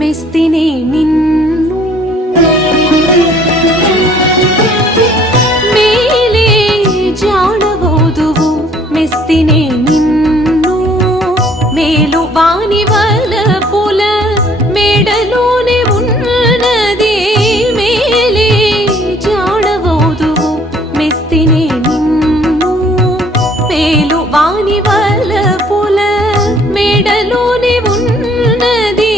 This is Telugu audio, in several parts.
ಮೆಸ್ತಿನೇ ನಿನ್ನು ಮೇಲೆ ಜಾಣಬಹುದುವು ಮೆಸ್ತಿನೇ ನಿನ್ನು ಮೇಲು ಬಾನಿವಲ ಪುಲ ಮೇಡಲೋನೆ ఉన్నది ಮೇಲೆ ಜಾಣಬಹುದುವು ಮೆಸ್ತಿನೇ ನಿನ್ನು ಮೇಲು ಬಾನಿವಲ ಪುಲ ಮೇಡಲೋನೆ ఉన్నది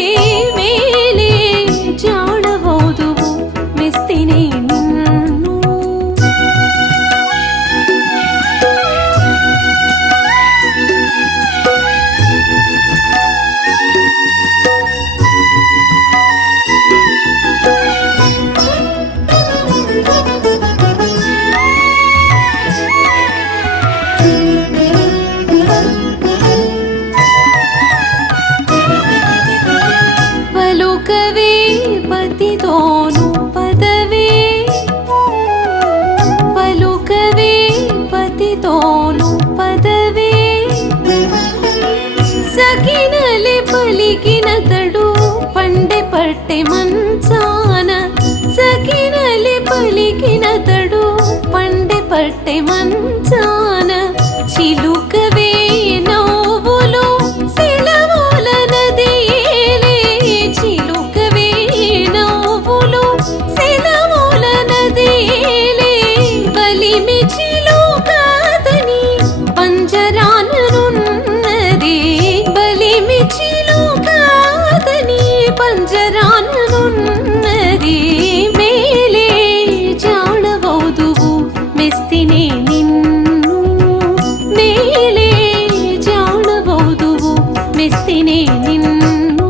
పతితోను పదవే సకినలే పలికినతడు పండె పట్టె మంచాన సకినలే పలికినతడు పండె పట్టె మంచాన చిలుకవే నవ్వులు సెలవుల నదియేలే చిలుకవే నవ్వులు సెలవుల నదియేలే బలిమి చిలుకాతని పంజరాననున్నది బలిమి చిలుకాతని పంజరాననున్నది మేలే జాణవౌదువు మెస్తినే నిన్ను మేలే జాణవౌదువు మెస్తినే నిన్ను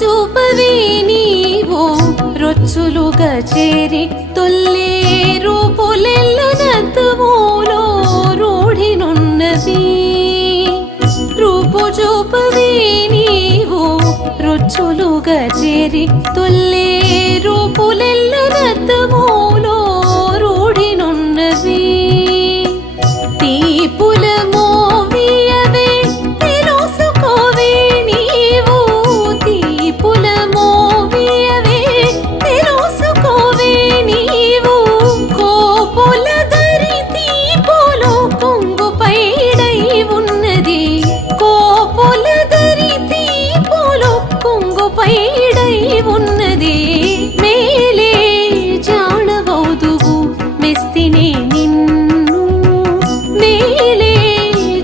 చూపవే నీవు రొచ్చులుగా చేరి తొల్లే రూపులెల్లనత్తుమూలో రూఢినున్నది రూపు చూపవే నీవు రొచ్చులుగా చేరి తొల్లే రూపులెల్లనత్తుమూలో రూఢినున్నది తీపుల మోవియవే తెలుసుకోవే నీవు తీపుల మోవియవే తెలుసుకోవే నీవు కోపుల దరి తీపులు కొంగుపైడై ఉన్నది కోపుల దరి తీపులు కొంగుపైడై ఉన్నది మేలే జాణవౌదువు మెస్తినే నిన్ను మేలే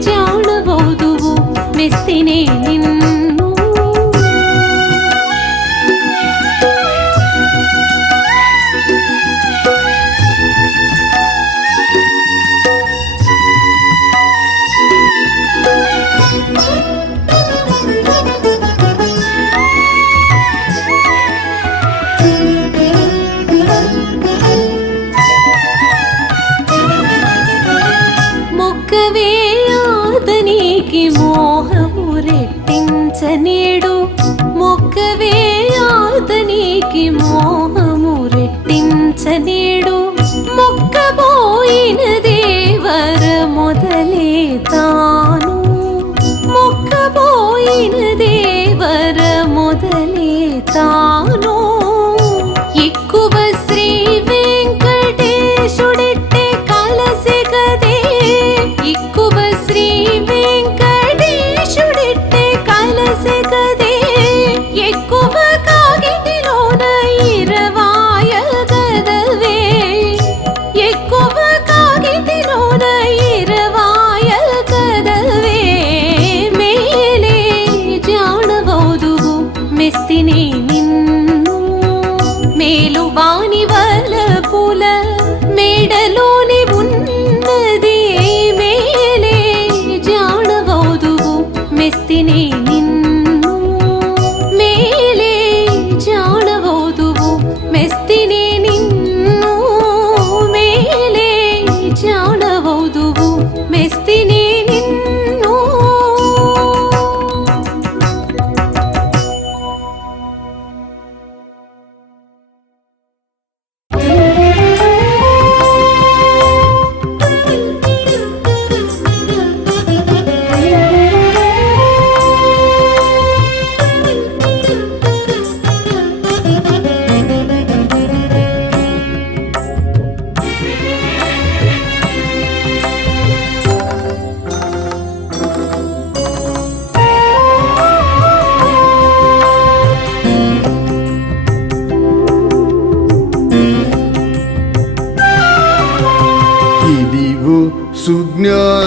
జాణవౌదువు మెస్తినే నిన్ను మొక్కవే ఆతనికి మోహము రెట్టించనేడు మొక్కవే ఆతనికి మోహము రెట్టించనేడు మొక్కబోయిన దేవర మొదలే తాను మొక్కబోయిన దేవర మొదలే తాను ఎక్కువ శ్రీ వెంకటేశుడిట్టే కలసి కదే ఎక్కువ శ్రీ వెంకటేశుడిట్టే కలసి కదే ఎక్కువ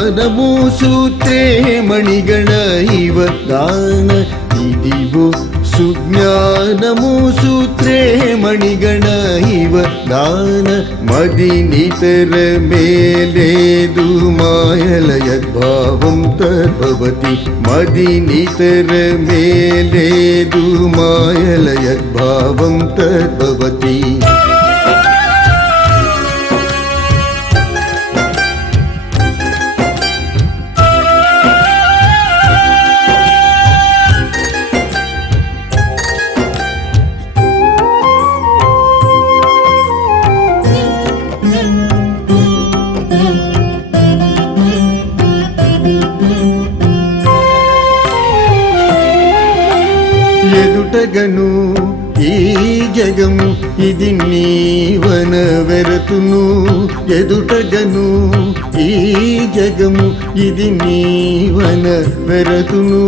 సుజ్ఞానము సూత్రే మణిగణ ఇవ గాన ఇదివో సుజ్ఞానము సూత్రే మణిగణ ఇవ గాన మది నితర మేలేదు మాయలయద్భావం తద్భవతి మది నితర మేలేదు మాయలయద్భావం తద్భవతి ఎదుటగను ఈ జగము ఇది నీవన వెరతును ఎదుటగను ఈ జగము ఇది నీవన వెరతును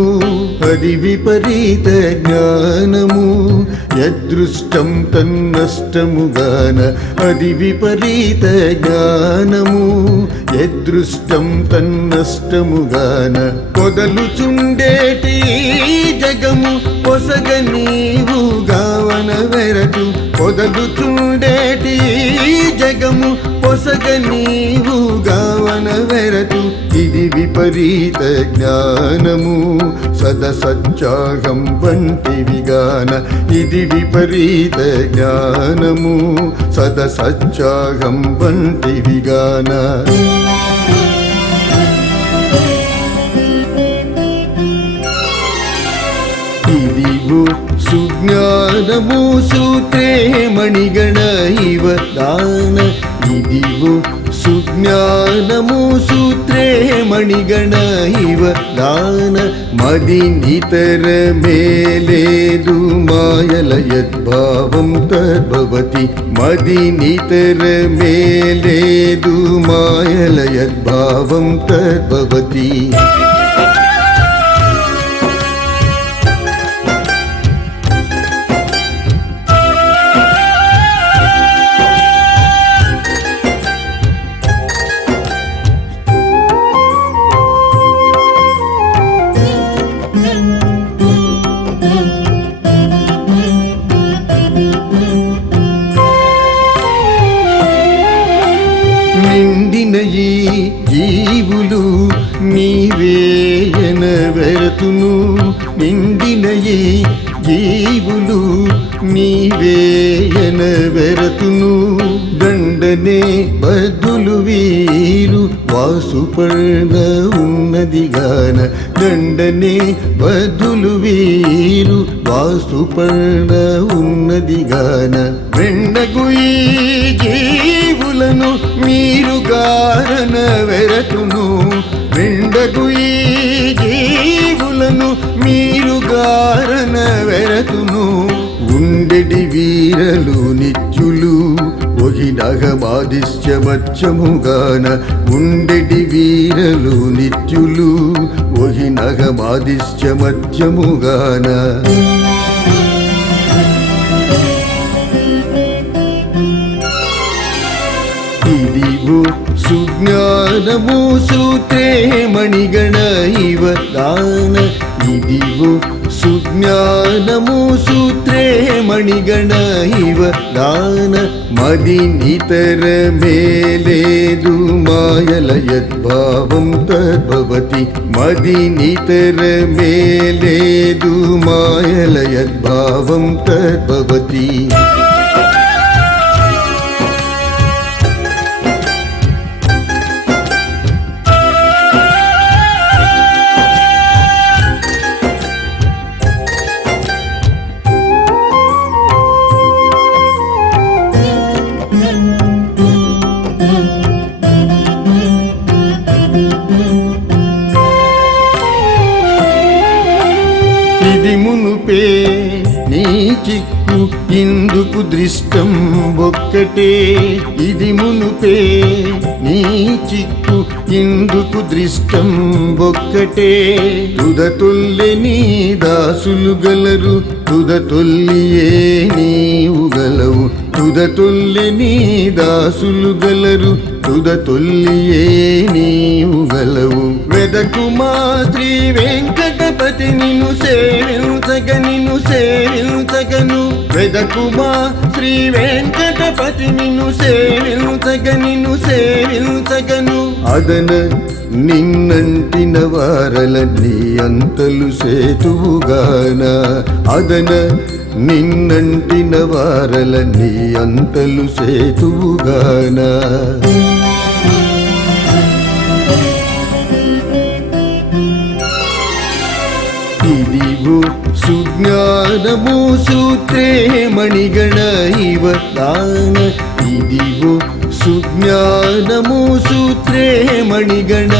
అది విపరీత జ్ఞానము యదృష్టం తన్నష్టముగాన అది విపరీత జ్ఞానము యదృష్టం తన్నష్టముగాన పొదలుచుండేటి జగము పొసగ నీవు గావన వెరటు పొదలుచుండేటి జగము పొసగ నీవు గావన వెరటు ఇది విపరీత జ్ఞానము సదసత్యాగం వంటివి గాన ఇది విపరీత జ్ఞానము సదసత్యాగం వంటివి గాన ఇదివో సుజ్ఞానము సూత్రే మణిగణ ఇవ గాన ఇదివో సుజ్ఞానము సూత్రే మణిగణ ఇవ గాన మది నితర మేలేదు మాయలయద్భావం తద్భవతి మది నితర మేలేదు మాయలయద్భావం తద్భవతి నిండిన ఈ జీవులు నీవేయన వెరతును నిండిన ఈ జీవులు నీవేయన వెరతును దండనే బదులు వీరు వాసుపర్ణ ఉన్నది గాన దండనే బదులు వీరు వాసుపర్ణ ఉన్నది గాన వెండగు ఈ జీవులను మీరు గారన వెరతును వెండగు ఈ జీవులను మీరు గారన వెరతును ఉండెడి వీరలు నిత్యులు ఒహినగమాదిశ్యమత్యముగాన ఉండెడి వీరలు నిత్యులు ఒహినగమాదిశ్యమత్యముగాన ఇదివో సుజ్ఞానము సూత్రే మణిగణ ఇవ గాన ఇదివో సుజ్ఞానము సూత్రే మణిగణ ఇవ గాన మది నితర మేలేదు మాయలయద్భావం తద్భవతి మది నితర మేలేదు మాయలయద్భావం తద్భవతి ఇది మునుపే నీ చిక్కు ఇందుకు దృష్టం ఒక్కటే ఇది మునుపే నీ చిక్కు ఇందుకు దృష్టం ఒక్కటే తుదతొల్లె నీ దాసులు గలరు తుదతొల్లియే నీవు గలవు తుదతొల్లె నీ దాసులు గలరు తుదతొల్లియే నీవు గలవు వెదకుమా శ్రీ వెంకటపతి నిన్ను సేవించగను వెదకుమా శ్రీ వెంకటపతి నిన్ను సేవించగను అదన నిన్నంటిన వారలన్నీ అంతలు సేతువుగాన అదన నిన్నంటిన వారలన్నీ అంతలు సేతువుగాన ఇదిగో సుజ్ఞానము సూత్రే మణిగణ ఇవ దాన ఇదిగో సుజ్ఞానము సూత్రే మణిగణ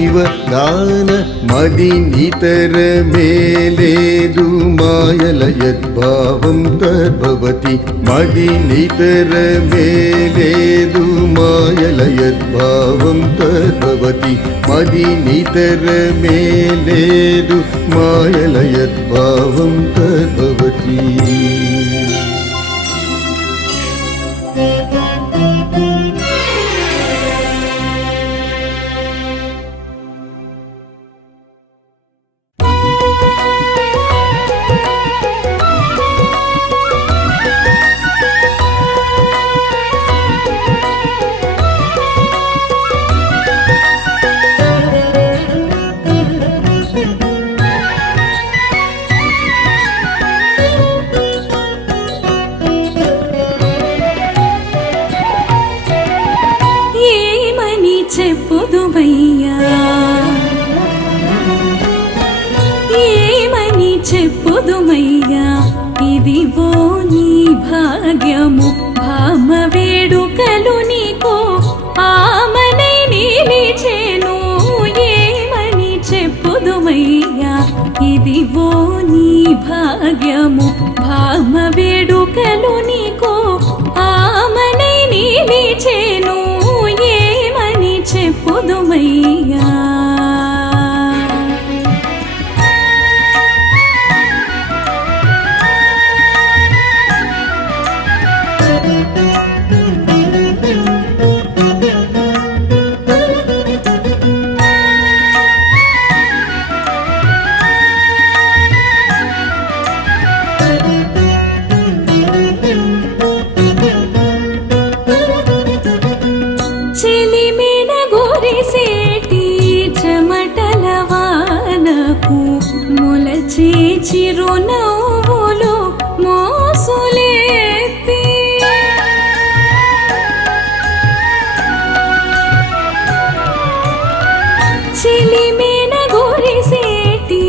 ఇవ దాన మది నితర మేలేదు మాయల యద్భావం తద్భవతి మది నితర మేలేదు మాయల యద్భావం తద్భవతి మది నితర మేలేదు మాయల యద్భావం తద్భవతి ఏమని చెప్పుదుమయ్యా ఇదివో నీ భాగ్యము భామ వేడుకలు నీకో ఆమనై నిలిచెను ఏమని చెప్పుదుమయ్యా ఇదివో నీ భాగ్యము భామ వేడుకలు నీకో ఆమనై నిలిచెను ఏమని చెప్పుదుమయ్యా చిరునవ్వులు మోసులేపి చిలిమిన గురిసేటి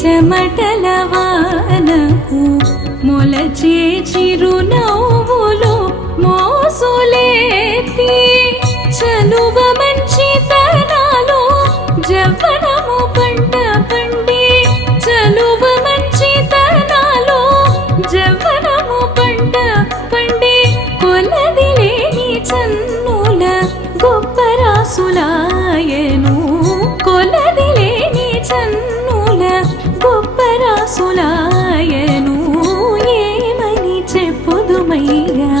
చెమటల వానకు మొలచే చిరునవ్వులు మోసులేపి చలువ మంచితనాలు జవ్వనము పంట పండి చలువ మంచితనాలు జవ్వనము పంట పండి కొలదిలేని చన్నుల గొప్ప రాసులాయను కొలదిలేని చన్నుల గొప్ప రాసులాయను ఏమని చెప్పుదుమయ్యా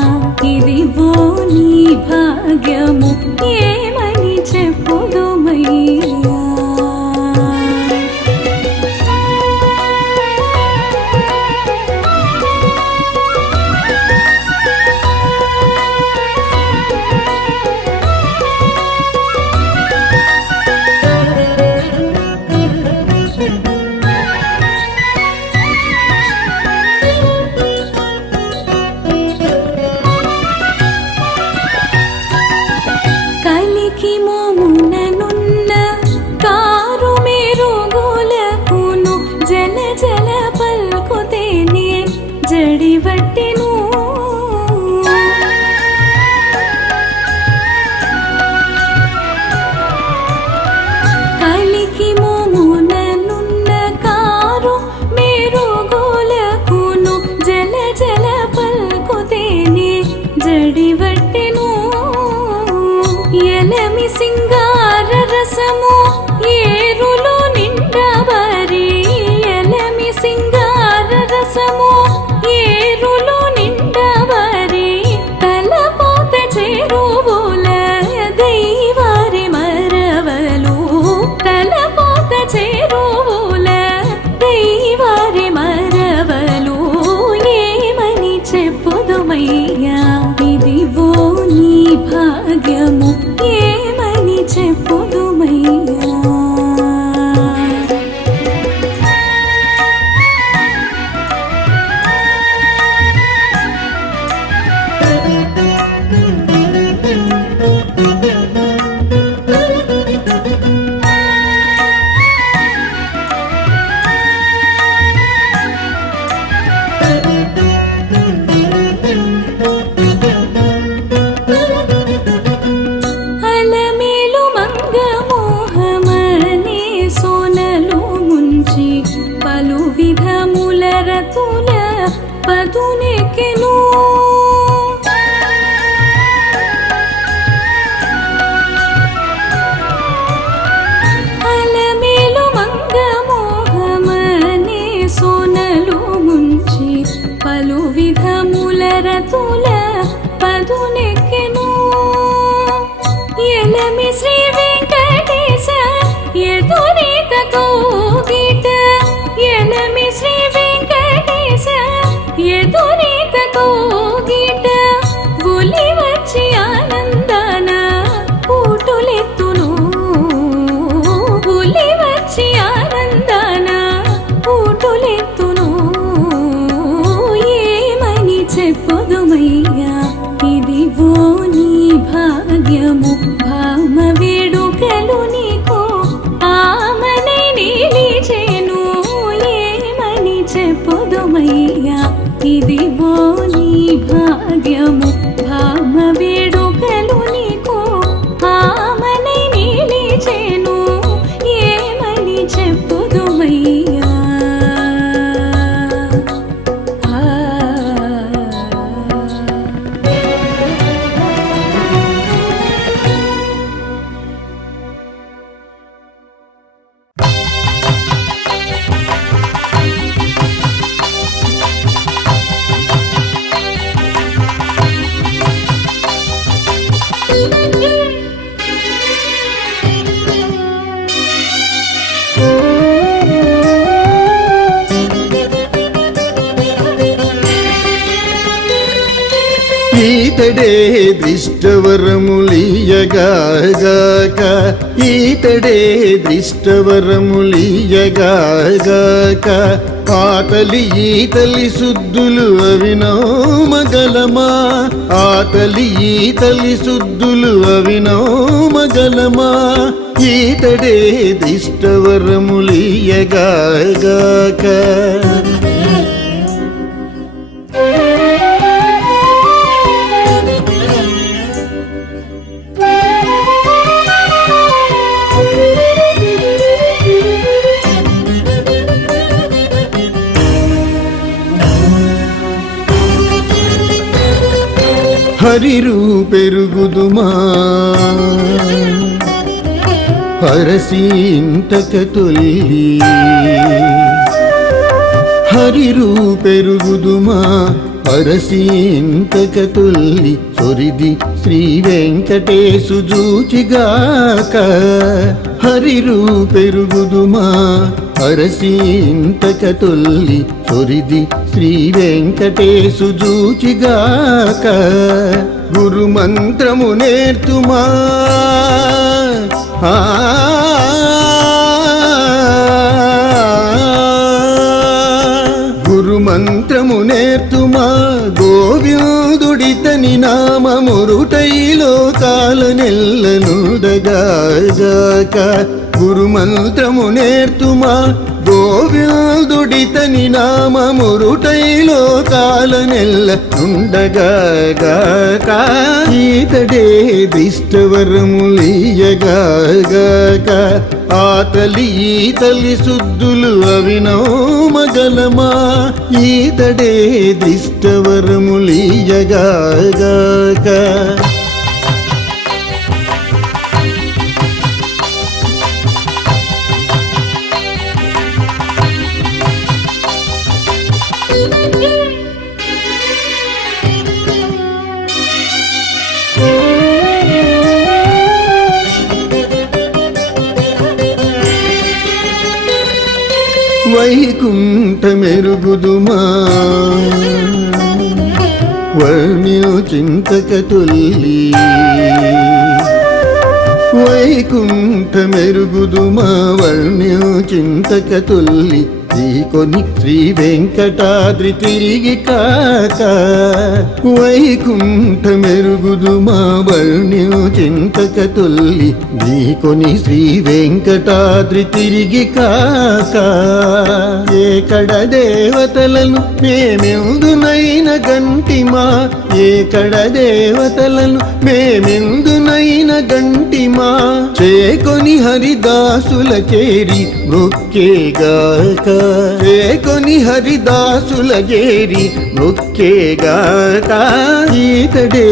ఇదివో నీ భాగ్యము ఏమని చెప్పుదుమయ్యా జడివట్టెను కలికి మోముననున్న కారు మెరుగులకును అలమేలు మంగ మోహమనే సోనలు ముంచి పలు విధముల రతుల పదునెకెను అలమేలు మంగ మోహమనే సోనలు ముంచి పలు విధముల రతుల పదునెకెను ఎలమి శ్రీ వెంకటేశ ఎదురీత కోగిట ఎలమి శ్రీ వెంకటేశ ఎదురీత కోగిట ఒలి వచ్చి ఆనందాన ఊటులెత్తును ఒలి వచ్చి ఆనందాన ఊటులెత్తును ఏమని చెప్పుదుమయ్యా ఇదిగో నీ భాగ్యము భామ వేడుకలు నీకు ఆమనై నిలిచెను ఏమని చెప్పుదుమయ్యా ఇదిగో నీ భాగ్యము భామ వేడుకలు నీకు ఆమనై నిలిచెను ఏమని చెప్పుదుమయ్యా ఈతడే దృష్టవరములియగాక ఈతడే దృష్టవరములియగాక ఆతలి ఈతలి శుద్ధులు అవినోమగలమా ఆతలి ఈతలి శుద్ధులు అవినోమగలమా ఈతడే దృష్టవరములియగాక హరిరూపెరుగుదుమా హరసీంతక తొల్లి హరిరూపెరుగుదుమా హరసీంతక తొల్లి సొరిది శ్రీ వెంకటేశు జూచిగాక హరిరూపెరుగుదుమా హరసీంతక తొల్లి సొరిది శ్రీ వెంకటేశు జూచిగాక గురు మంత్రము నేర్తుమా గురు మంత్రము నేర్తుమా గోవిందుడితని నామమురుటైలో కాలనెల్లనుడగాక గురు మంత్రము నేర్తుమా గోవిందుడితని నామమురుటైలో కాలనెల్ల ఉండగాక ఈతడే దిష్టవరములియగాక ఆతలి ఈతలి శుద్ధులు అవినోమగలమా ఈతడే దిష్టవరములియగాక వైకుంఠమెరుగుదుమా వర్ణ్యో చింతక తొల్లి వైకుంఠమెరుగుదుమా వర్ణ్యో చింతక తొల్లి శ్రీ ఢీకొని శ్రీ వెంకటాద్రి తిరిగి కాక వైకుంఠ మెరుగుదు మా వర్ణ్యోచింతక తొల్లి ఢీకొని శ్రీ వెంకటాద్రి తిరిగి కాక ఏకడ దేవతలను మేమెందునైన గంటిమా ఏకడ దేవతలను మేమెందునైన గంటిమా చేకొని హరిదాసుల చేరి మృక్కేగాక చేకొని హరిదాసుల చేరి మృక్కేగాక ఈతడే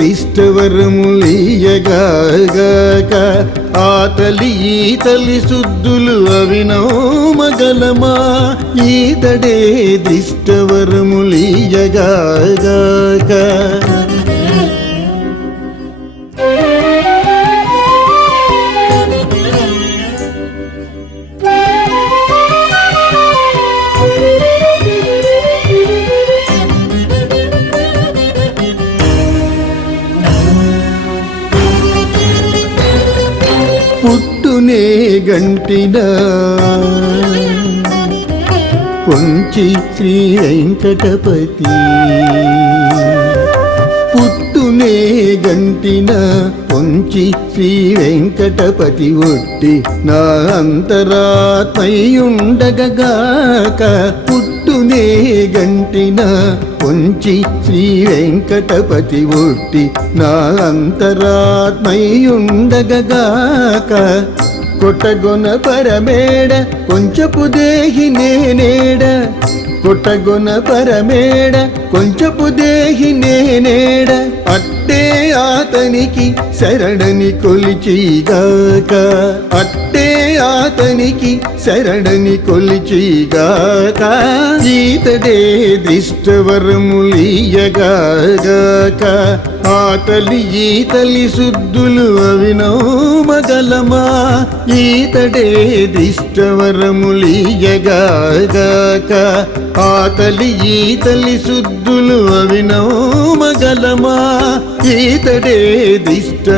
దిష్టవరములియగాక ఆతలి ఈతలి శుద్ధులు అవినోమగలమా ఈతడే దిష్టవరములియగాక పుట్టునే గంటిన పొంచి శ్రీ వెంకటపతి పుట్టునే గంటిన పొంచి శ్రీ వెంకటపతి ఒట్టి నా అంతరాత్మయుండగగాక పుట్టునే గంటిన పొంచి శ్రీ వెంకటపతి ఒట్టి నా అంతరాత్మయుండగగాక కొట్టగొన పరమేడ కొంచెపు దేహి నేనేడ కొట్టగొన పరమేడ కొంచెపు దేహి నేనేడ అట్టే ఆతనికి శరణని కొలిచిగాక అట్టే ఆతనికి శరణని కొలిచిగాక ఈతడే దిష్టవరములియగాక ఆతలి ఈతలి శుద్ధులు అవినోమగలమా ఈతడే దిష్టవరములియగాక ఆతలి ఈతలి శుద్ధులు అవినోమగలమా ఈతడే దిష్టవరములియగాక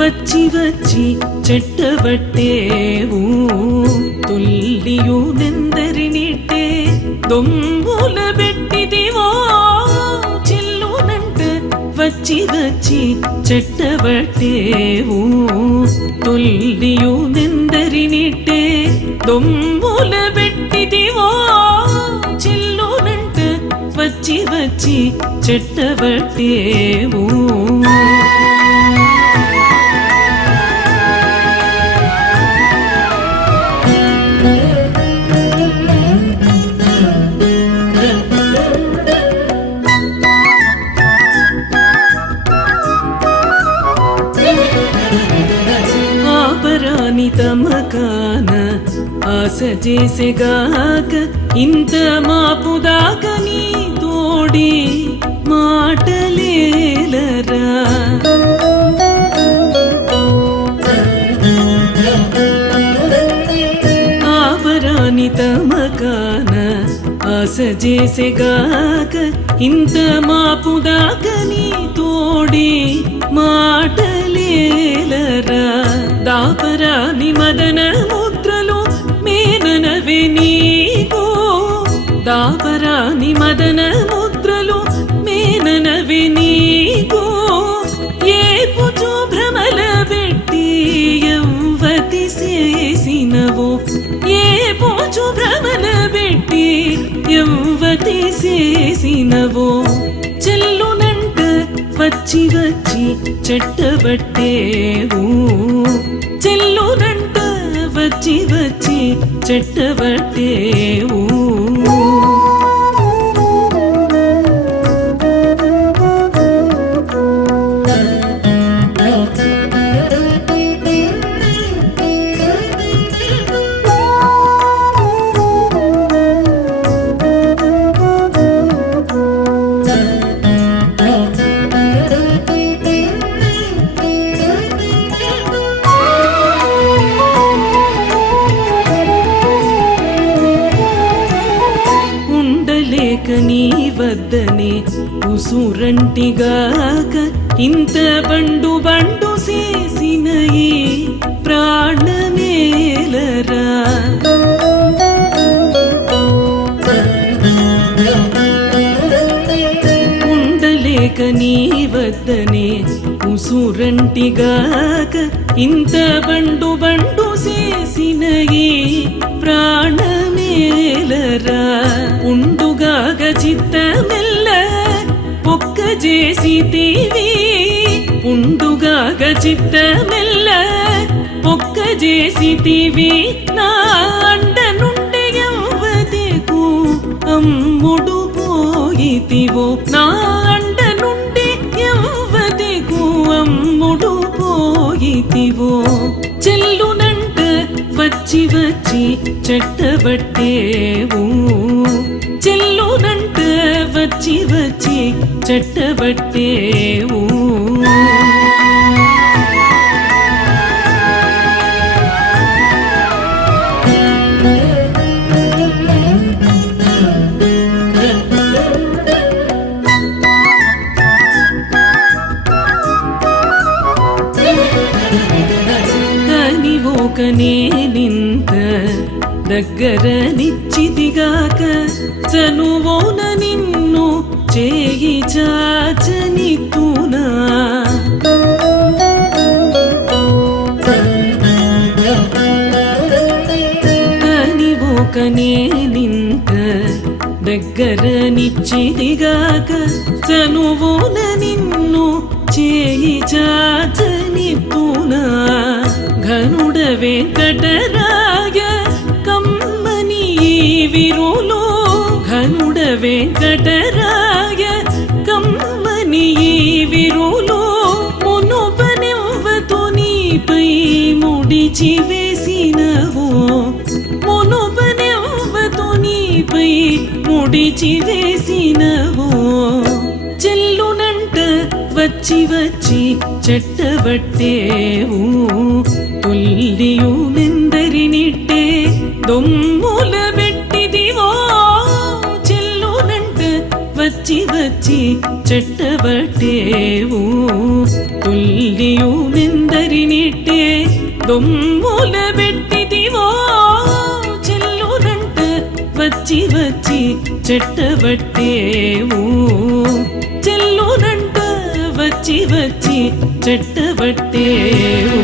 వచ్చి వచ్చి చెట్టబట్టేవు తొల్లియు నెందరినిట్టే దొంబుల బెట్టిదివో చెల్లునంట వచ్చి వచ్చి చెట్టబట్టేవు తొల్లియు నెందరినిట్టే దొంబుల బెట్టిదివో చెల్లునంట వచ్చి వచ్చి చెట్టబట్టేవు తమకాన ఆశ చేసేగాక ఇంత మాపుదాక నీ తోడి మాటలేలరా ఆపరాని తమకాన ఆశ చేసేగాక ఇంత మాపుదాక నీ తోడి మాటలేలరా దాపరాని మదన ముద్రలు మేననవే నీకో దాపరాని మదన ముద్రలు మేననవే నీకో ఏ పుచు భ్రమల పెట్టి యౌవతి చేసినవో ఏ పుచు భ్రమల పెట్టి యౌవతి చేసినవో చెల్లునంట వచ్చి వచ్చి చెట్టబట్టేవు చెల్లునంట వచ్చి వచ్చి చెట్టబట్టేవు వద్దనే ఉసురంటిగాక ఇంత బండు బండు చేసిన ఈ ప్రాణమేలరా. ఉండలేక నీ వద్దనే ఉసురంటిగాక ఇంత బండు బండు చేసిన ఈ ప్రాణమేలరా. ఉండుగాక చిత్తమెల్ల పొక్క చేసితివి, ఉండుగాక చిత్తమెల్ల పొక్క చేసితివి. నా అండ నుండి ఎవ్వదికు అమ్ముడు పోయితివో, నా అండ నుండి ఎవ్వదికు అమ్ముడు పోయితివో. చెల్లునంట వచ్చి వచ్చి చెట్టబట్టేవు, చెల్లునంట వచ్చి వచ్చి చెట్టబట్టేవు. నేనింత దగ్గర నిచ్చిదిగాక చనువోన నిన్ను చేయి చాచనితునా. కాని ఒక నేనింత దగ్గర నిచ్చిదిగాక చనువోన నిన్ను చేయి చాచనితునా. ఘనుడ వెంకటరాయ కమ్మని విరులో, ఘనుడ వెంకటరాయ కమ్మని విరులో. మునుపనెవ్వతో నీపై ముడిచి వేసినవో, మునుపనెవ్వతో నీపై ముడిచి వేసినవో. చెల్లునంట వచ్చి వచ్చి చెట్టబట్టేవు, తుల్లియు మెందరినిట్టే దొమ్ముల పెట్టిదివో. చెల్లునంట వచ్చి వచ్చి చెట్టబట్టేవు, తుల్లియు మెందరినిట్టే దొమ్ముల పెట్టిదివో. చెల్లునంట వచ్చి వచ్చి చెట్టబట్టేవు, చెల్లునంట వచ్చి వచ్చి చెట్టబట్టేవు.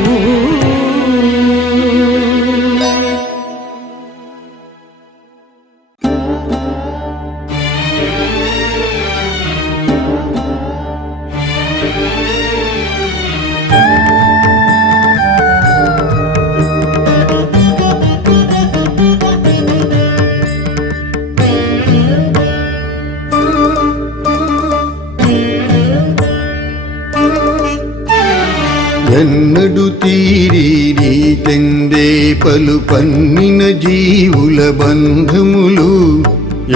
ఎన్నడు తీరి నీ తెందే పలు పన్నిన జీవుల బంధములు,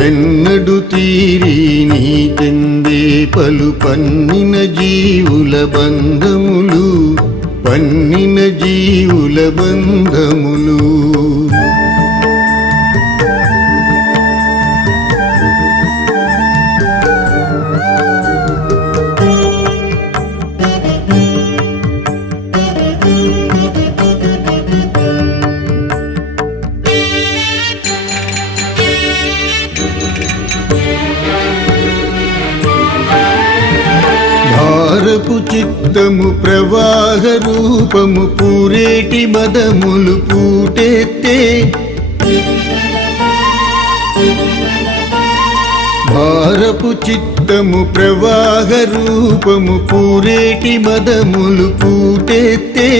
ఎన్నడు తీరి నీ తెందే పలు పన్నిన జీవుల బంధములు, పన్నిన జీవుల బంధములు. భారపు చిత్తము ప్రవాహ రూపము పూరేటి మదములు పూటెత్తే, భారపు చిత్తము ప్రవాహ రూపము పూరేటి మదములు పూటెత్తే.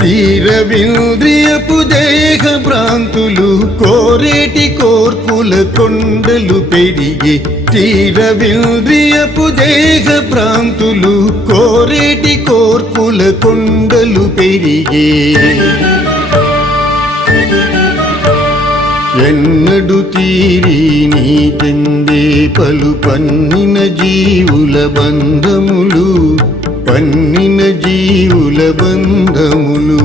తీరవింద్రియపు దేహ భ్రాంతులు కోరేటి కోర్పుల కొండలు పెరిగి, తీరవింద్రియపు దేహ భ్రాంతులు కోరేటి కోర్పుల కొండలు పెరిగే. ఎన్నడు తీరి నీ తెందే పలు పన్నిన జీవుల బంధములు, పన్నిన జీవుల బంధములు.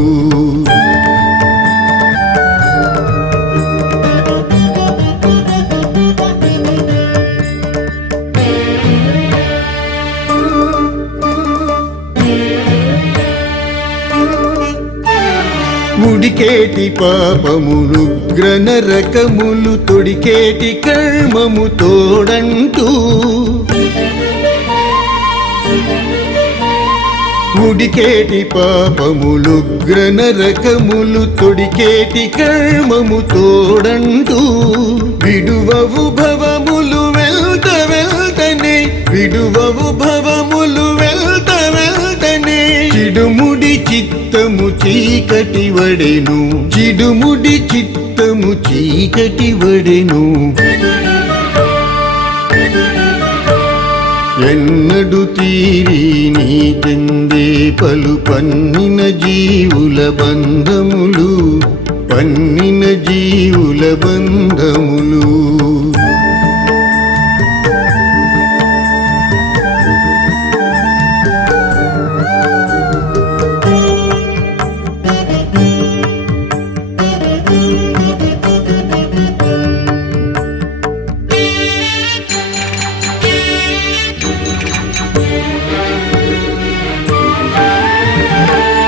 ఉడికేటి పాపములు గ్రనరకములు తొడికేటి కర్మము తోడంటూ ఉడికేటి పాపములు గ్రనరకములు తొడికేటి కర్మము తోడంటూ విడువవు భవములు వెళ్త వెళ్తనే విడువవు భవములు వెళ్త వెళ్తనే చిడుముడి చిత్తము చీకటి వడెను చిడుముడి చిత్తము చీకటి వడెను ఎన్నడు తీరి నీ చెందే పలు పన్నిన జీవుల బంధములు పన్నిన జీవుల బంధములు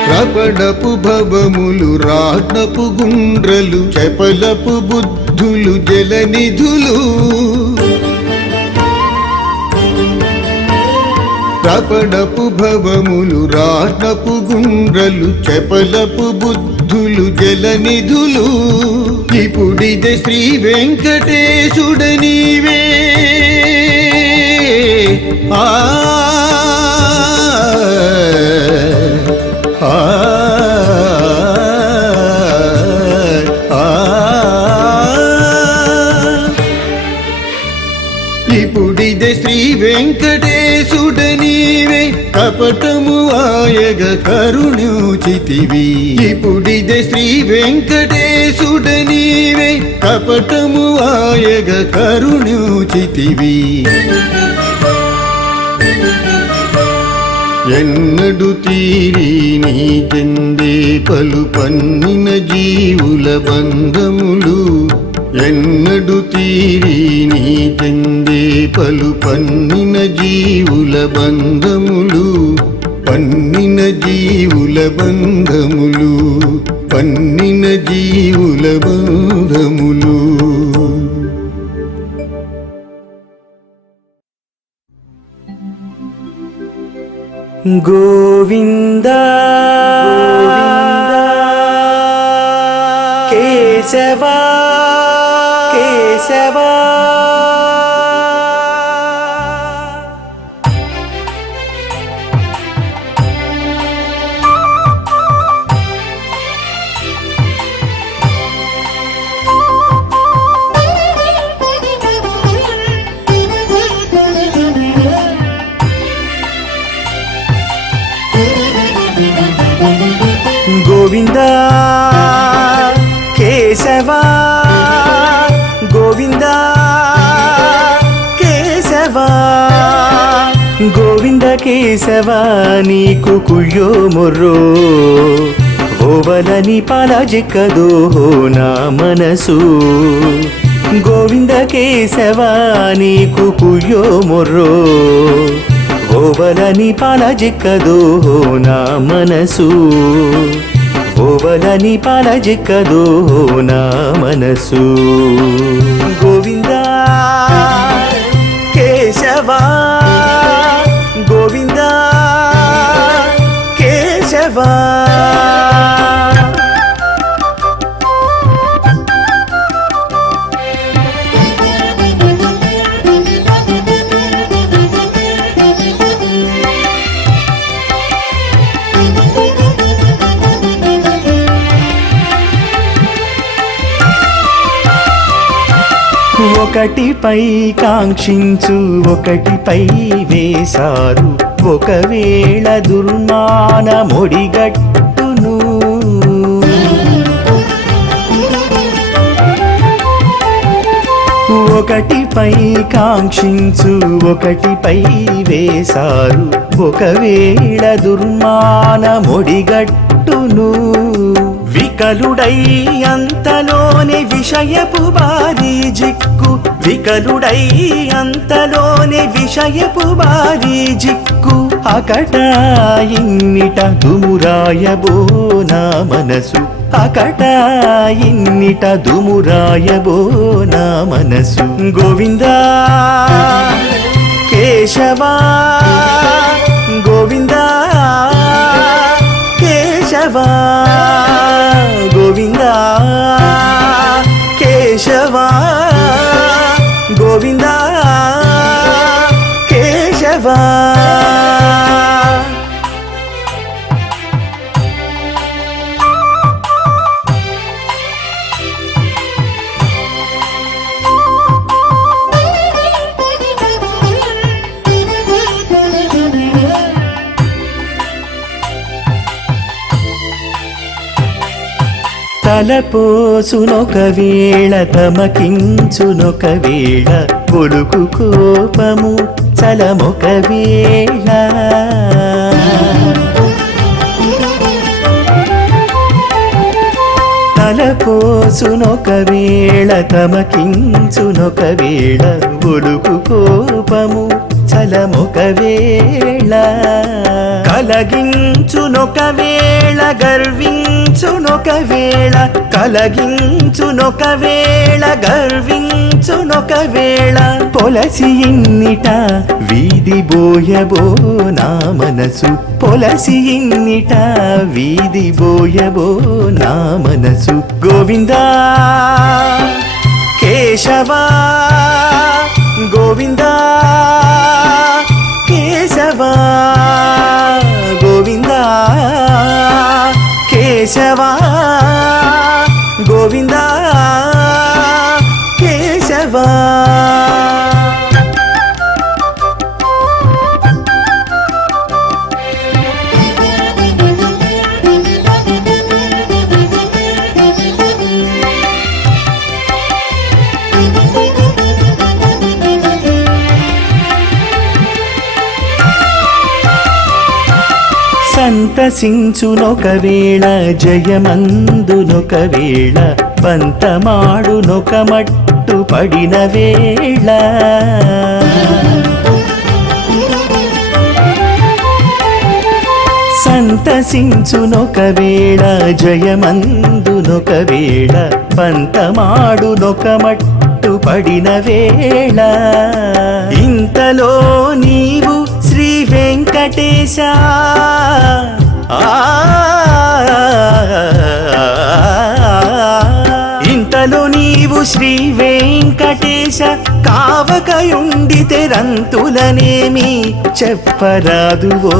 ప్రపడపు భవములు రాట్నపు గుండ్రలు చపలపు బుద్ధులు జలనిధులు ప్రపడపు భవములు రాట్నపు గుండ్రలు చపలపు బుద్ధులు జలనిధులు ఇప్పుడిదే శ్రీ వెంకటేశుడ నీవే ఆ ఇప్పుడిదే శ్రీ వెంకటేశుడ నీవే కపటము ఆయగ కరుణ్యోచితివి ఇప్పుడిదే శ్రీ వెంకటేశుడ నీవే కపటము ఆయగ కరుణ్యోచితివి ఎన్నడు తీరి నీ చెందే పలు పన్నిన జీవుల బంధములు ఎన్నడు తీరి నీ చెందే పలు పన్నిన జీవుల బంధములు పన్నిన జీవుల బంధములు పన్నిన జీవుల బంధములు గోవింద కేశవ కేశవ గోవింద కేశవ గోవింద కేశవ గోవింద కేశవ నీకు కుయ్యో మొర్రో ఓవలని పాలజిక్కదో నా మనసు గోవింద కేశవ నీకు కుయ్యో మొర్రో ఓవలని పాలజిక్కదో నా మనసు ఓవలని పాలజిక్కదో నా మనసు గోవింద కేశవ గోవింద కేశవ ఒకటిపై కాంక్షించు ఒకటిపై వేశారు ఒకవేళ దుర్మానమొడిగట్టును ఒకటిపై కాంక్షించు ఒకటిపై వేశారు ఒకవేళ దుర్మానమొడిగట్టును వికలుడై అంతలోనే విషయపు బారీ జిక్కు వికలుడై అంతలోనే విషయపు బారీ జిక్కు అకట ఇన్నిట దుమురాయబోనా మనసు అకట ఇన్నిట దుమురాయబోనా మనసు గోవిందా కేశవా గోవిందా కేశవా గోవిందా కేశవా గోవిందా కేశవా తలపోసునొక వేళ తమకించునొక వేళ కొలుకు కోపము చలమొక వేళ తలపోసునొక వేళ తమకించునొక వేళ కొలుకు కోపము చలమొక వేళ కలగించునొక వేళ గర్వించునొక వేళ కలగించునొక వేళ గర్వించునొక వేళ పొలసి ఇన్నిట వీధి బోయబోనా మనసు పొలసి ఇన్నిట వీధి బోయబోనా మనసు గోవిందా కేశవా గోవిందా కేశవా గోవిందా కేశవా గోవిందా కేశవా సంతసించునొక వేళ జయమందునొక వేళ పంతమాడునొక మట్టు పడిన వేళ సంతసించునొక వేళ జయమందునొక వేళ పంతమాడునొక మట్టు పడిన వేళ ఇంతలో నీవు శ్రీ వెంకటేశ ఇంతలో నీవు శ్రీ వెంకటేశ కావకయుండితే రంతులనేమి చెప్పరాదువో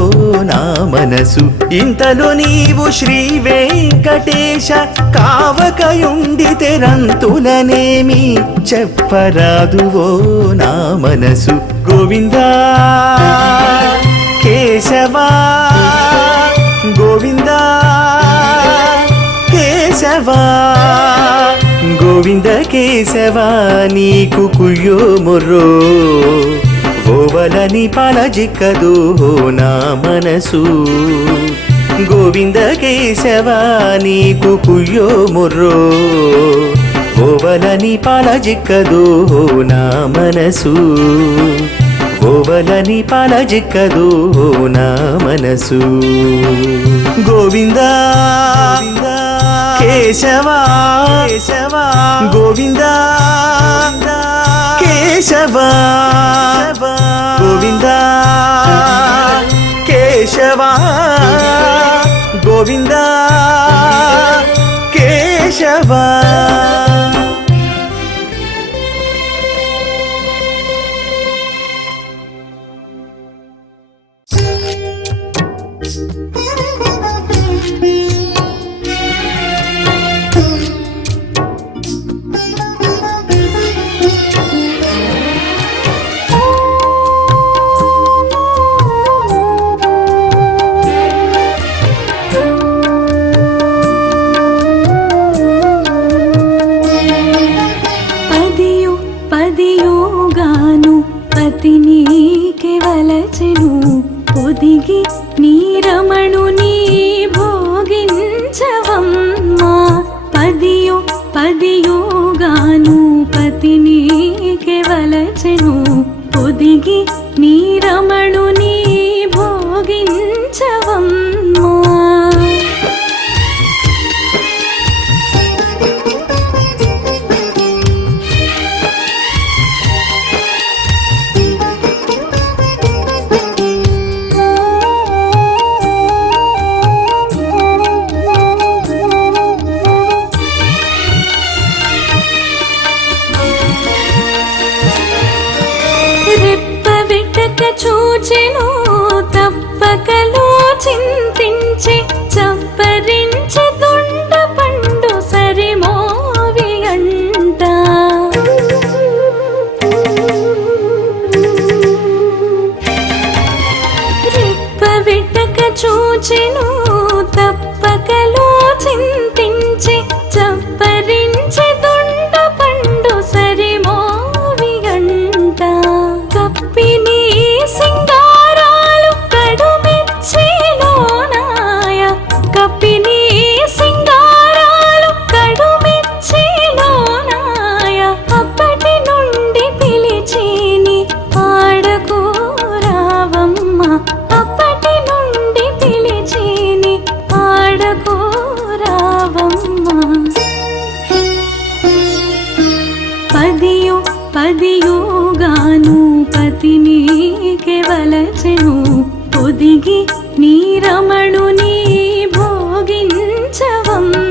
నా మనసు ఇంతలో నీవు శ్రీ వెంకటేశ కావకయుండితే రంతులనేమి చెప్పరాదువో నా మనసు గోవిందా కేశవా గోవిందా కేశవా గోవింద కేశవా నీకు కుయ్యో మొర్రో ఓవలని పలజిక్కదో నా మనసు గోవింద కేశవా నీకు కుయ్యో మొర్రో ఓవలని పలజిక్కదో నా మనసు ఓవలని పలజిక్కదో నా మనసు గోవిందా కేశవా కేశవా గోవిందా కేశవా గోవిందా కేశవా గోవిందా కేశవా ఒదిగి నీ రమణుని భోగించవమ్మా పదియో పదియోగాను పతిని కేవలచెను ఒదిగి నీ రమణుని భోగించవమ్మా రావమ్మా పదియో పదియోగాను పతిని కేవలచెను ఒదిగి నీ రమణుని భోగించవమ్మా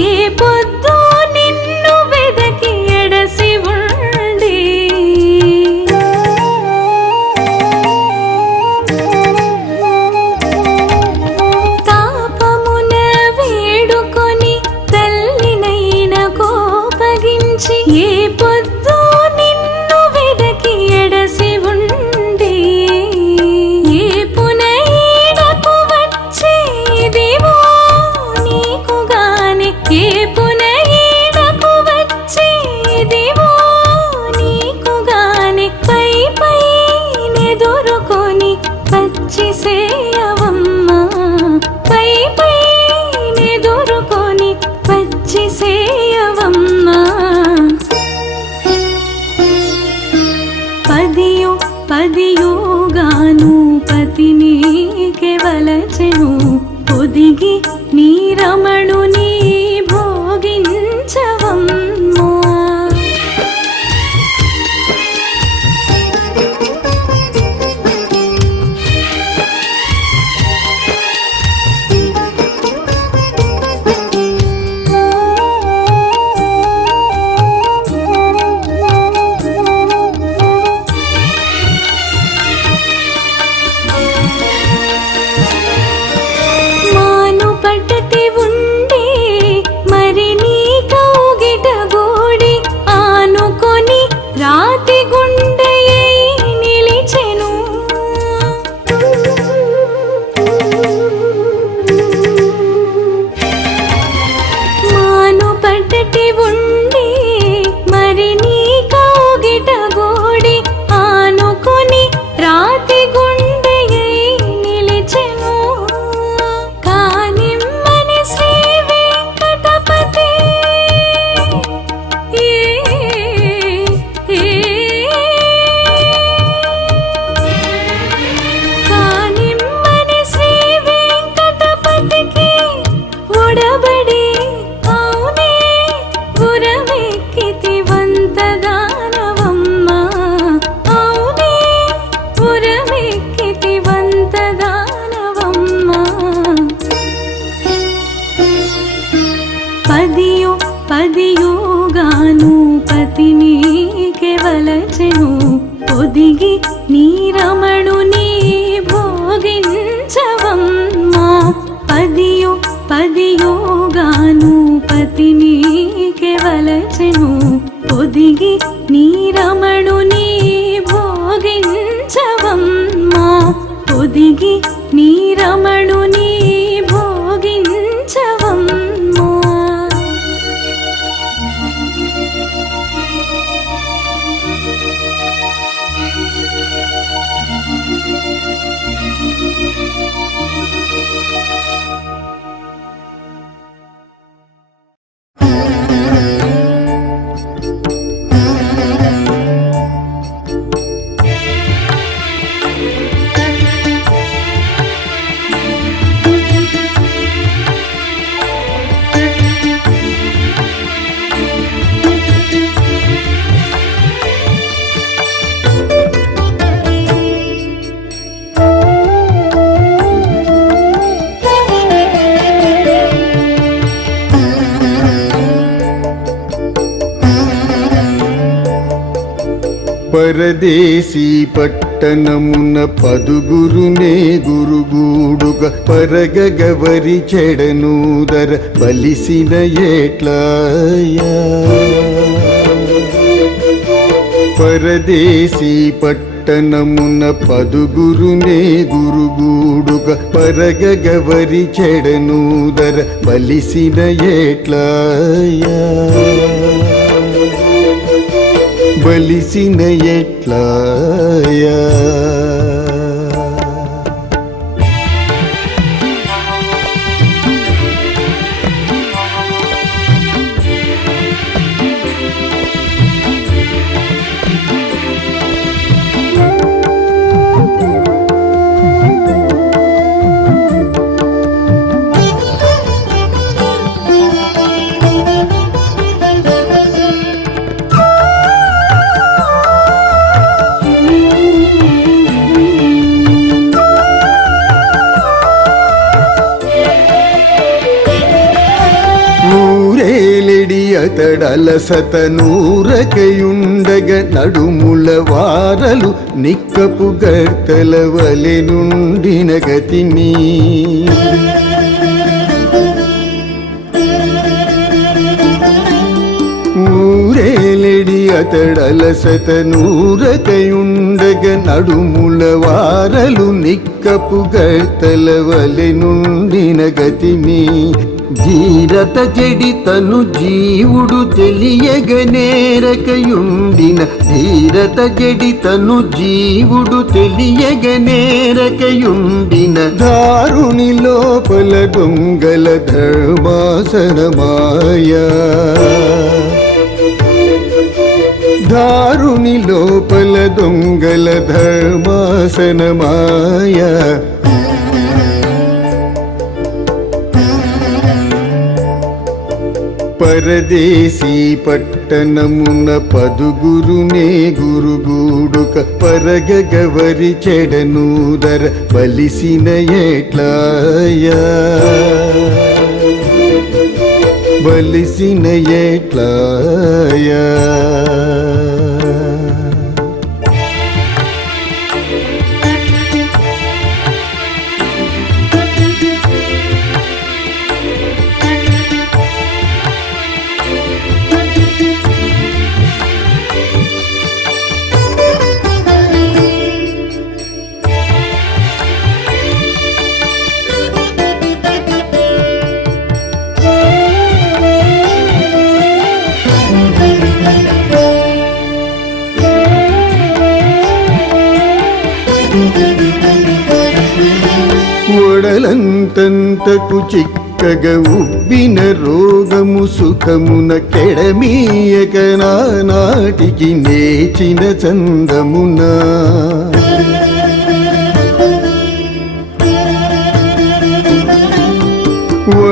ఏ పొద్దు నిన్ను వెదకి ఎడసి ఉండి తాపమున వేడుకొని తల్లినైన కోపగించి ఏ పొద్దు నిన్ను వెదకి ఎడసి ఉండి ఏ పునైడకు వచ్చేదివో ఏ పునైడకు వచ్చేదివో నీకుగాని పై పై నెదురుకొని పచ్చిసేయవమ్మా పై పై నెదురుకొని పచ్చిసేయవమ్మా పదియో పదియోగాను పతిని కేవలచెను ఒదిగి నీ రమణుని భోగించవమ్మా మాను పట్టతి ఉండే మరి నీ కౌగిట గోడి ఆనుకొని రాతి గుండెయై నిలిచెను మాను పట్టతి ఉండే మరి నీ కౌగిట గోడి ఆనుకొని రాతి గుండెయై నిలిచెను కానిమ్మని శ్రీ వెంకటపతి కానిమ్మని శ్రీ వెంకటపతికి ఒడబడి అవునే ఉరమెక్కితి వంతదానవమ్మా అవునే ఉరమెక్కితి వంతదానవమ్మా పదియో పదియోగాను పతిని కేవలచెను ఒదిగి నీ రమణుని భోగించవమ్మా పదియో పదియోగాను పతిని కేవలచెను ఒదిగి నీ రమణుని భోగించవమ్మా ఒదిగి నీ రమణుని భోగించవమ్మా పరదేశీ పట్టణమున పదుగురునే గురుగుడుగ పరగగవరి చెడనూదర బలిసిన ఎట్లాయా పరదేశీ పట్టణమున పట్టణమున పదుగురునే గురుగుడుగా పరగగవరి చెడనూదర బలిసిన ఎట్లాయా బలిసిన ఎట్లాయా అతడలసత నూరకయుండగ నడుముల వారలు నిక్కపు గర్తల వలె నుండిన గతిని ఊరేలెడి అతడలసత నూరకయుండగ నడుముల వారలు నిక్కపు గర్తల వలె నుండిన గతిని ధీరత చెడి తను జీవుడు తెలియగనేరకయుండిన ధీరత చెడి తను జీవుడు తెలియగనేరకయుండిన దారుని లోపల దొంగల ధర్మాసనమాయా దారుని లోపల దొంగల ధర్మాసనమాయా పరదేశీ పట్టణమున పదుగురునే గురుగుడుక పరగగవరి చెడనూదర బలిసిన ఎట్లాయా బలిసిన ఎట్లాయా ఒడలంతంతకు చిక్కగ ఉబ్బిన రోగము సుఖమున కెడమీయక నాటికి నేచిన చందమున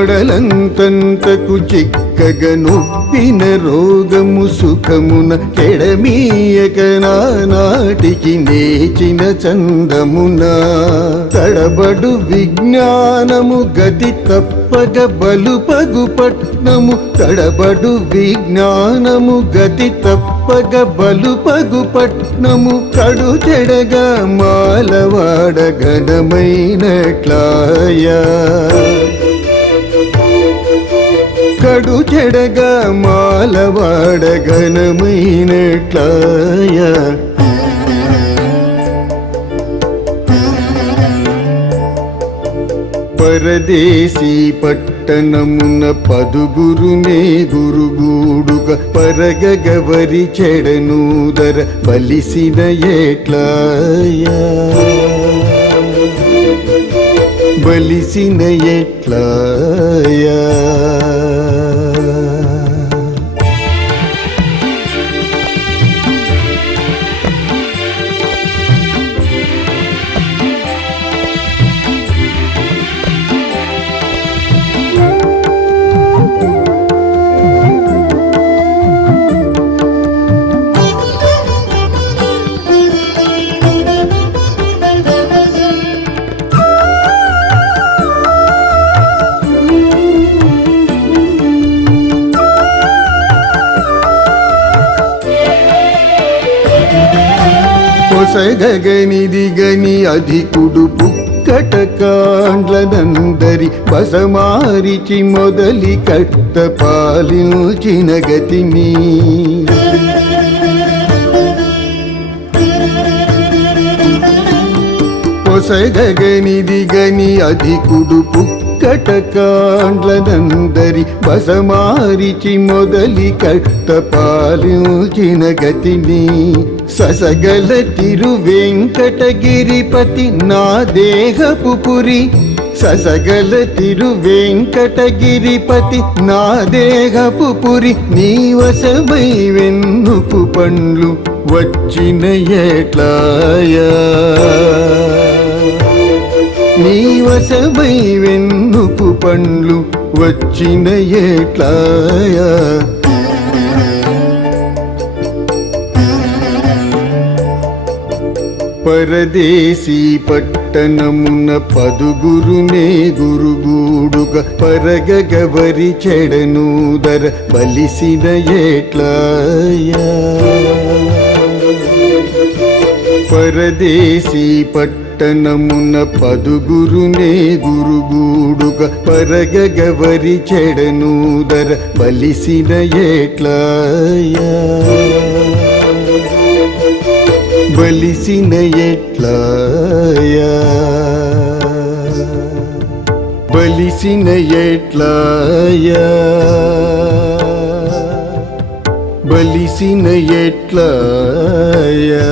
ఒడలంతంతకు చిక్కగ నొప్పిన రోగము సుఖమున కెడమీయక నాటికి నేచిన చందమున తడబడు విజ్ఞానము గతి తప్పగ బలుపగు పట్నము తడబడు విజ్ఞానము గతి తప్పగ బలుపగు పట్నము కడు చెడగా మాలవాడ ఘనమైనట్లాయా కడు చెడగా మాలవాడ ఘనమైనట్లాయా పరదేశీ పట్టణమున పదుగురునే గురుగుడుగ పరగగవరి చెడనూదర బలిసిన ఎట్లాయా బలిసిన ఎట్లాయా పొసగగనిదిగని అధికుడు పుక్కట కాండ్లనందరి బసమారిచి మొదలి కట్ట పాలించిన గతిని నొసగగనిదిగని అధికుడు పుక్కట కాండ్లనందరి బసమారిచి మొదలి కట్ట పాలించిన గతిని ససగల తిరు వెంకటగిరిపతి నా దేహపు పురి ససగల తిరు వెంకటగిరిపతి నా దేహపు పురి నీ వశమై వెన్నుపు పండ్లు వచ్చిన ఎట్లాయా నీ వశమై వెన్నుపు పండ్లు వచ్చిన ఎట్లాయా పరదేశీ పట్టణమున పదుగురునే గురుగుడుగా పరగగవరి చెడనూదర బలిసిన ఎట్లాయా పరదేశీ పట్టణమున పదుగురునే గురుగుడుగా పరగగవరి చెడనూదర బలిసిన ఎట్లాయా బలిసిన ఎట్లాయా బలిసిన ఎట్లాయా బలిసిన ఎట్లాయా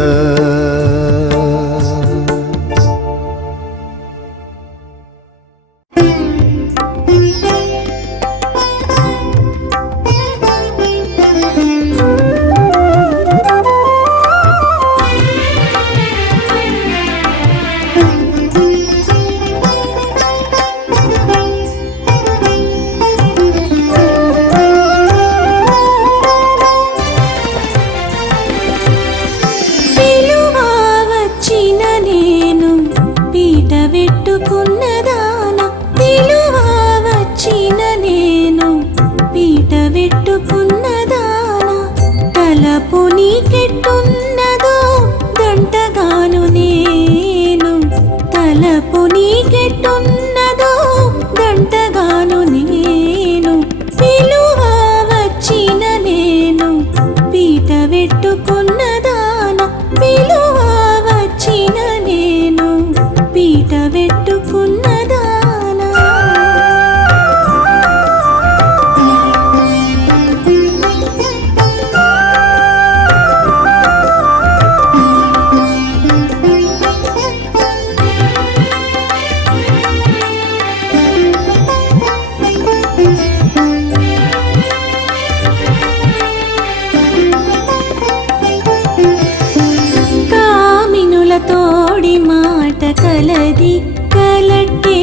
తోడి మాట కలది కలట్టే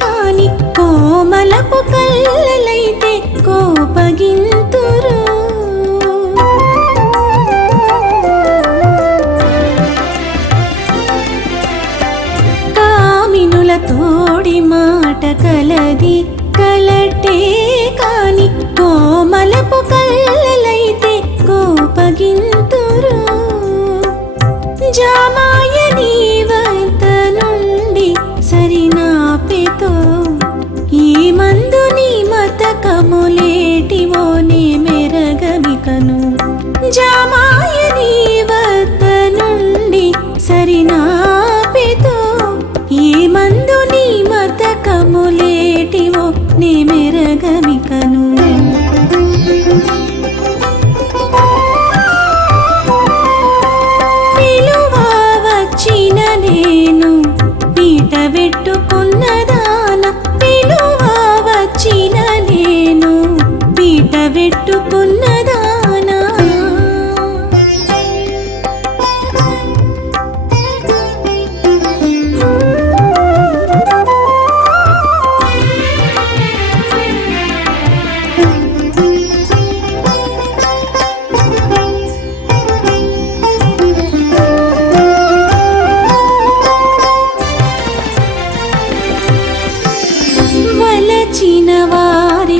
కాని కోమలపు కల్లలైతే కోపగింతురు కామినుల తోడి మాట కలది కలట్టే కాని కోమలపు కల్లలైతే కోపగింతురు జామాయని వద్ద నుండి సరినాపెతో ఈ మందుని మతకములేటివో నే మెరగమికను జామాయని వద్ద నుండి సరినాపెతో ఈ మందుని మతకములేటివో నే మెరగమికను నేను పీట పెట్టుకున్నదాన పిలువా వచ్చిన నేను పీట పెట్టుకున్నదానా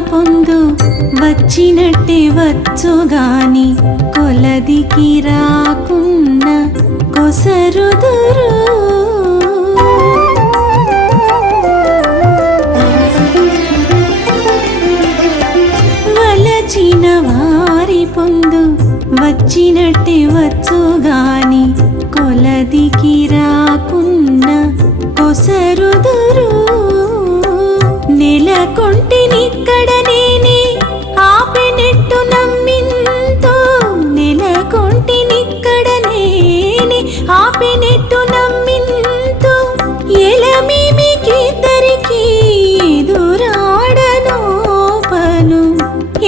పొందు వచ్చినట్టే వచ్చుగాని కొలదికి రాకున్న కొసరుదురు వలచిన వారి పొందు వచ్చినట్టే వచ్చుగాని కొలదికి రాకున్న సరుదురు నెలకొంటినిక్కడ నేనే ఆపెనెట్టు నమ్మింతో నెలకొంటినిక్కడ నేనే ఆపెనెట్టు నమ్మింతో ఎలమీమికిద్దరికి ఎదురాడను పను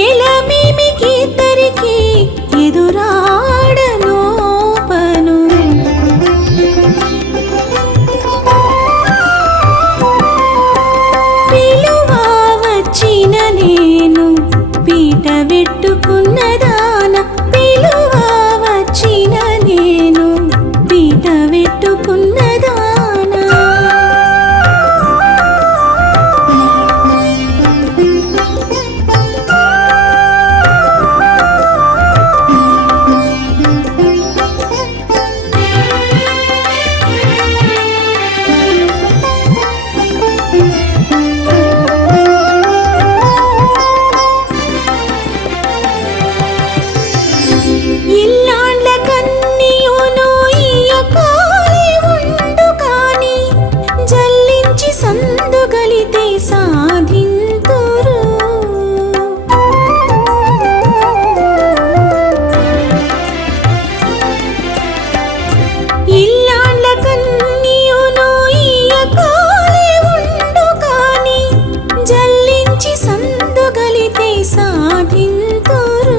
ఎలమీమికిద్దరికి ఎదురాడను పను పిలువ వచ్చిన నేను పీట పెట్టుకున్నదాన పిలువ వచ్చిన నేను పీట పెట్టుకున్నదానా ఇల్లాండ్ల కన్నియును ఇయ్యకోలి ఉండు కాని జల్లించి సందుగలితే సాధింతురు ఇల్లాండ్ల కన్నియును ఇయ్యకోలి ఉండు కాని జల్లించి సందుగలితే సాధింతురు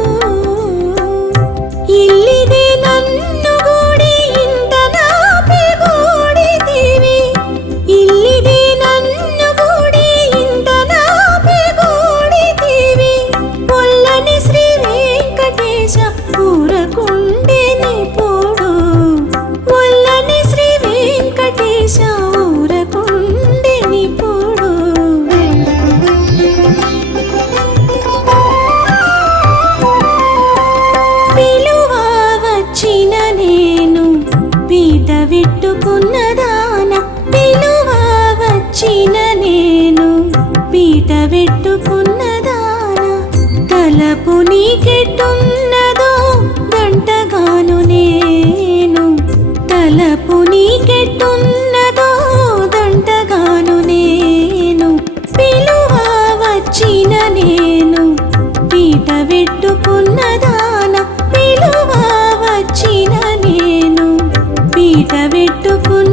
ఇల్లిదే నన్ను గూడి ఇంట నాపి గూడితివి ఇల్లిదే నన్ను గూడి ఇంట నాపి గూడితివి పొల్లని శ్రీ వెంకటేశ ఊరకుండెని పోడు పొల్లని శ్రీ వెంకటేశ ఊరకుండెని పోడు పిలువ వచ్చిన నేను పీట పెట్టుకున్నదాన పిలువ వచ్చిన నేను పీట పెట్టుకున్నదాన తలపు నీకెట్టున్నదో దంటగాను నేను తలపు నీకెట్టున్నదో దంటగాను నేను పిలువ వచ్చిన నేను పీట పెట్టుకున్నదాన పిలువ వచ్చిన నేను పీట పెట్టుకున్న